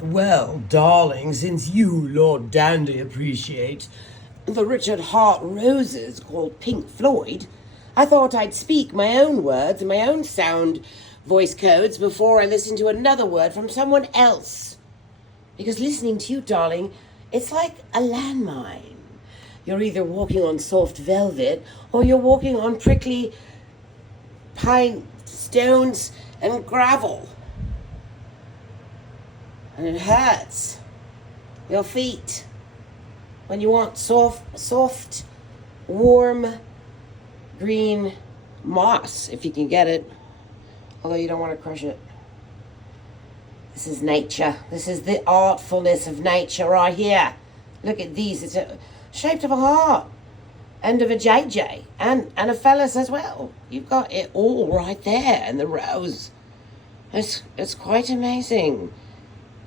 Well, darling, since you, Lord Dandy, appreciate the Richard Hart roses called Pink Floyd, I thought I'd speak my own words and my own sound voice codes before I listen to another word from someone else. Because listening to you, darling, it's like a landmine. You're either walking on soft velvet or you're walking on prickly pine stones and gravel. And it hurts your feet when you want soft, warm, green moss, if you can get it. Although you don't want to crush it. This is nature. This is the artfulness of nature right here. Look at these. It's shaped of a heart and of a JJ and a phallus as well. You've got it all right there, and the rose. It's quite amazing.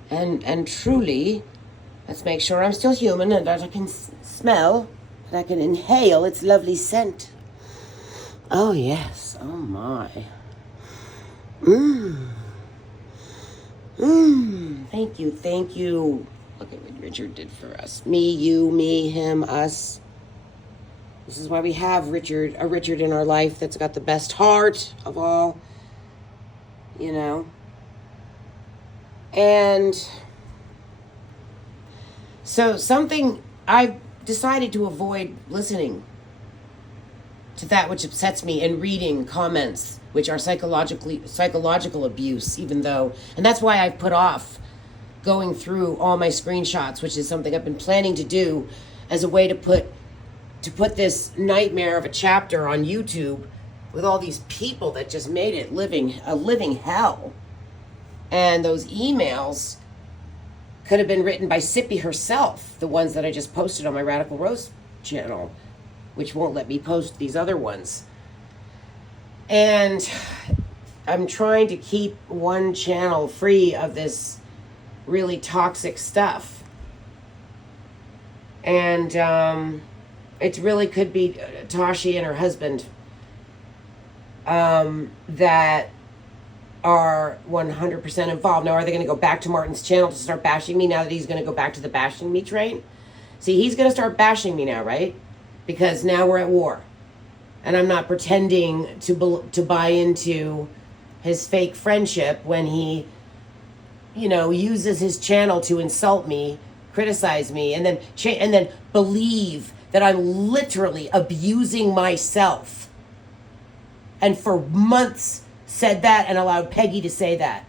And truly, let's make sure I'm still human and that I can smell and I can inhale its lovely scent. Oh yes, oh my. Thank you. Look at what Richard did for us. Me, you, me, him, us. This is why we have a Richard in our life that's got the best heart of all, you know. And so something I've decided to avoid listening to that which upsets me and reading comments which are psychological abuse, even though, and that's why I've put off going through all my screenshots, which is something I've been planning to do as a way to put this nightmare of a chapter on YouTube with all these people that just made it a living hell. And those emails could have been written by Sippy herself, the ones that I just posted on my Radical Roast channel, which won't let me post these other ones. And I'm trying to keep one channel free of this really toxic stuff. And it really could be Tashi and her husband that are 100% involved. Now, are they going to go back to Martin's channel to start bashing me now that he's going to go back to the bashing me train? See, he's going to start bashing me now, right? Because now we're at war. And I'm not pretending to buy into his fake friendship when he, uses his channel to insult me, criticize me, and then believe that I'm literally abusing myself. And for months said that and allowed Peggy to say that.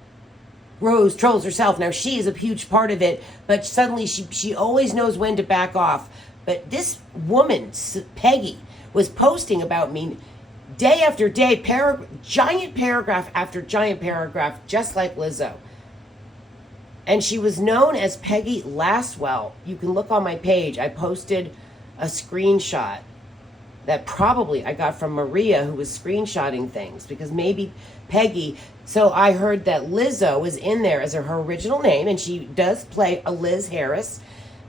Rose trolls herself. Now, she is a huge part of it, but suddenly she always knows when to back off. But this woman, Peggy, was posting about me day after day, giant paragraph after giant paragraph, just like Lizzo. And she was known as Peggy Lastwell. You can look on my page. I posted a screenshot that probably I got from Maria, who was screenshotting things, because maybe Peggy. So I heard that Lizzo was in there as her original name, and she does play a Liz Harris.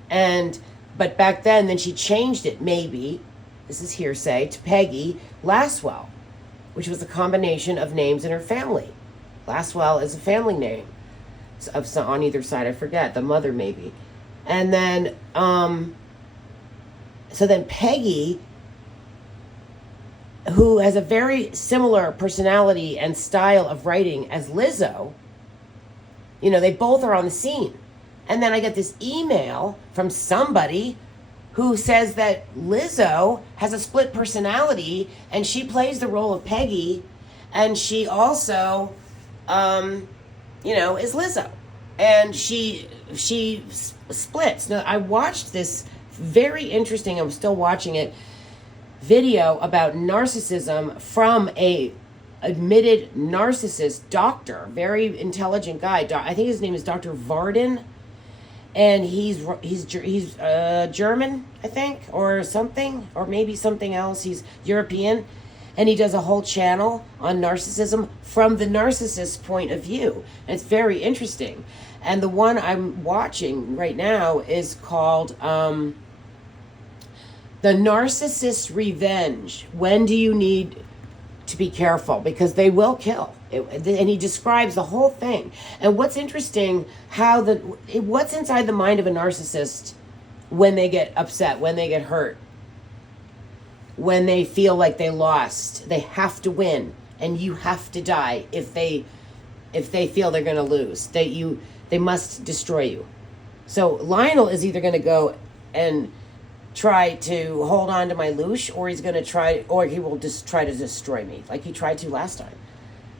But back then she changed it, maybe, this is hearsay, to Peggy Lastwell, which was a combination of names in her family. Lastwell is a family name of some, on either side, I forget, the mother maybe. And then, so then Peggy, who has a very similar personality and style of writing as Lizzo, they both are on the scene. And then I get this email from somebody who says that Lizzo has a split personality and she plays the role of Peggy, and she also, is Lizzo. And she splits. Now, I watched this very interesting, I'm still watching it, video about narcissism from a admitted narcissist doctor, very intelligent guy. I think his name is Dr. Varden, and he's German, I think, or something, or maybe something else. He's European, and he does a whole channel on narcissism from the narcissist's point of view. And it's very interesting. And the one I'm watching right now is called The Narcissist's Revenge. When do you need to be careful because they will kill. And he describes the whole thing. And what's interesting, what's inside the mind of a narcissist when they get upset, when they get hurt, when they feel like they lost, they have to win, and you have to die if they feel they're going to lose. They must destroy you. So Lionel is either going to go and try to hold on to my leash, or he will just try to destroy me, like he tried to last time.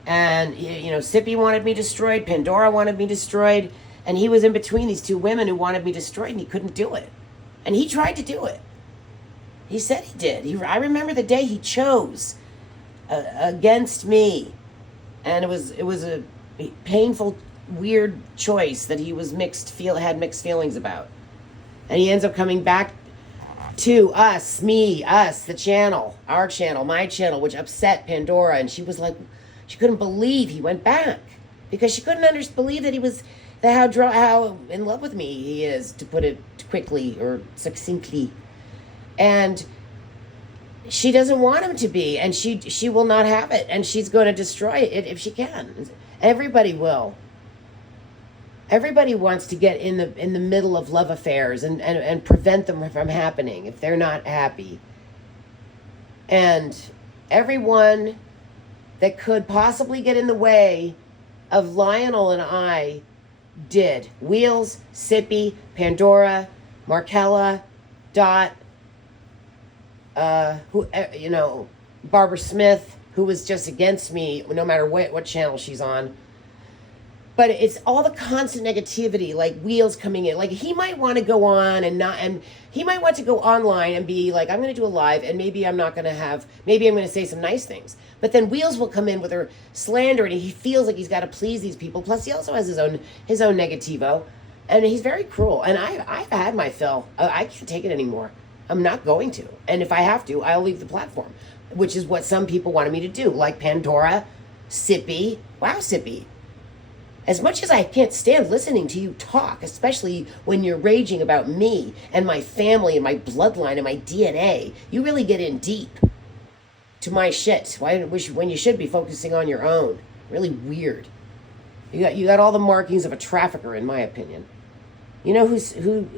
And Sippy wanted me destroyed, Pandora wanted me destroyed, and he was in between these two women who wanted me destroyed, and he couldn't do it. And he tried to do it. He said he did. I remember the day he chose against me, and it was a painful, weird choice that he was had mixed feelings about. And he ends up coming back to us, the channel, our channel, my channel, which upset Pandora, and she was like, she couldn't believe he went back because she couldn't believe that he was how in love with me he is, to put it quickly or succinctly. And she doesn't want him to be, and she will not have it, and she's going to destroy it if she can. Everybody will. Everybody wants to get in the middle of love affairs and prevent them from happening if they're not happy. And everyone that could possibly get in the way of Lionel and I did. Wheels, Sippy, Pandora, Markella, Dot, Barbara Smith, who was just against me no matter what channel she's on. But it's all the constant negativity, like Wheels coming in. Like he might want to go on and he might want to go online and be like, I'm going to do a live, and maybe I'm going to say some nice things. But then Wheels will come in with her slander, and he feels like he's got to please these people. Plus, he also has his own negativo, and he's very cruel. And I've had my fill. I can't take it anymore. I'm not going to. And if I have to, I'll leave the platform, which is what some people wanted me to do, like Pandora, Sippy. Wow, Sippy. As much as I can't stand listening to you talk, especially when you're raging about me and my family and my bloodline and my DNA, you really get in deep to my shit. When you should be focusing on your own. Really weird. You got all the markings of a trafficker, in my opinion. You know who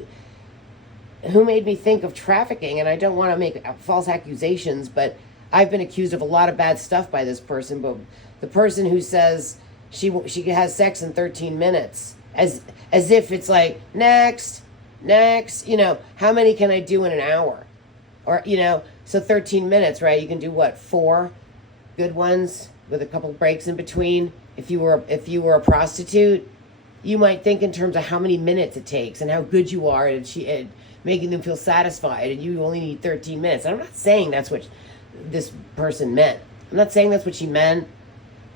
made me think of trafficking? And I don't want to make false accusations, but I've been accused of a lot of bad stuff by this person. But the person who says she has sex in 13 minutes, as if it's like, next, how many can I do in an hour? Or, so 13 minutes, right? You can do what, 4 good ones with a couple breaks in between. If you were a prostitute, you might think in terms of how many minutes it takes and how good you are and making them feel satisfied, and you only need 13 minutes. And I'm not saying that's what this person meant. I'm not saying that's what she meant.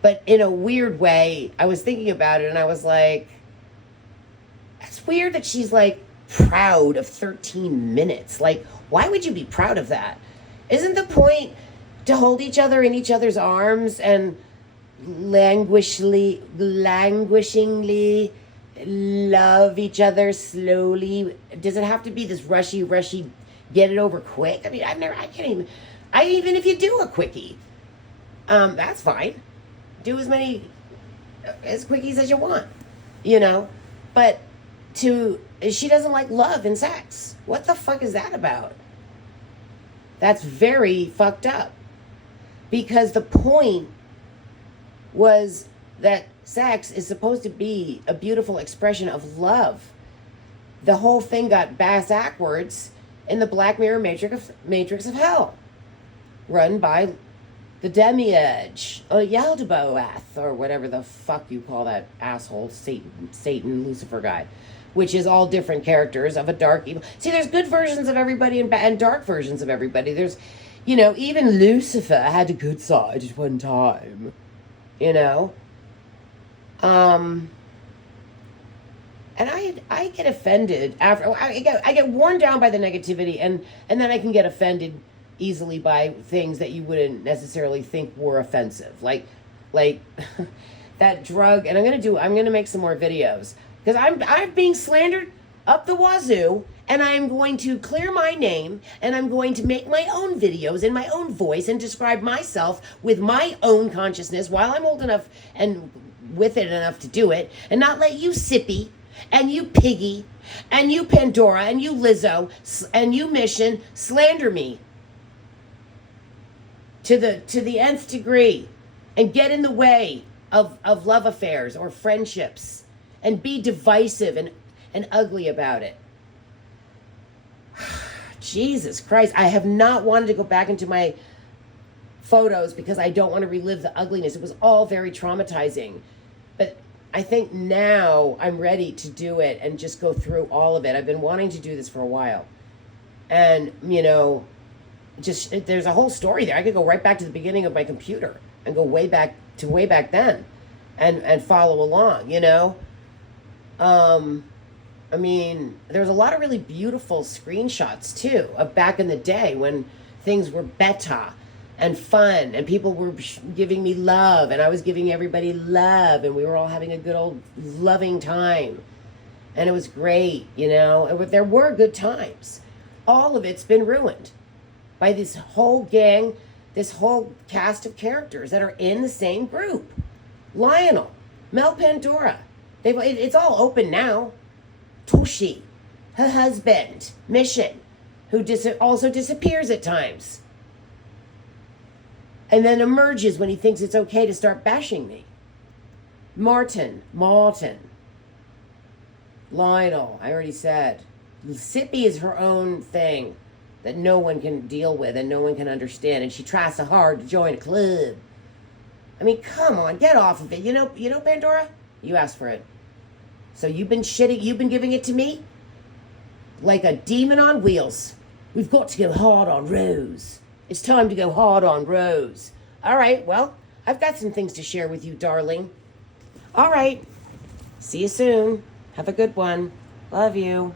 But in a weird way, I was thinking about it, and I was like, that's weird that she's, like, proud of 13 minutes. Like, why would you be proud of that? Isn't the point to hold each other in each other's arms and languishingly love each other slowly? Does it have to be this rushy, get it over quick? I mean, even if you do a quickie, that's fine. Do as quickies as you want, but she doesn't like love and sex. What the fuck is that about? That's very fucked up, because the point was that sex is supposed to be a beautiful expression of love. The whole thing got backwards in the Black Mirror Matrix of Hell, run by the Demiurge, or Yaldabaoth, or whatever the fuck you call that asshole Satan Lucifer guy, which is all different characters of a dark evil. See, there's good versions of everybody and dark versions of everybody. There's, even Lucifer had a good side at one time, And I get offended after I get worn down by the negativity, and then I can get offended easily by things that you wouldn't necessarily think were offensive, like that drug. And I'm gonna make some more videos, because I'm being slandered up the wazoo, And I am going to clear my name, and I'm going to make my own videos in my own voice and describe myself with my own consciousness while I'm old enough and with it enough to do it, and not let you Sippy and you Piggy and you Pandora and you Lizzo and you Mission slander me to the nth degree and get in the way of love affairs or friendships and be divisive and ugly about it. Jesus Christ, I have not wanted to go back into my photos because I don't want to relive the ugliness. It was all very traumatizing. But I think now I'm ready to do it and just go through all of it. I've been wanting to do this for a while. And, just there's a whole story there. I could go right back to the beginning of my computer and go way back then and follow along, there's a lot of really beautiful screenshots too of back in the day when things were better and fun and people were giving me love and I was giving everybody love and we were all having a good old loving time. And it was great, there were good times. All of it's been ruined by this whole gang, this whole cast of characters that are in the same group. Lionel, Mel Pandora, it's all open now. Toshi, her husband, Mission, who also disappears at times. And then emerges when he thinks it's okay to start bashing me. Malton, Lionel, I already said. Sippy is her own thing that no one can deal with and no one can understand. And she tries so hard to join a club. I mean, come on, get off of it. You know, Pandora? You asked for it. So you've been giving it to me? Like a demon on wheels. We've got to go hard on Rose. It's time to go hard on Rose. All right, well, I've got some things to share with you, darling. All right. See you soon. Have a good one. Love you.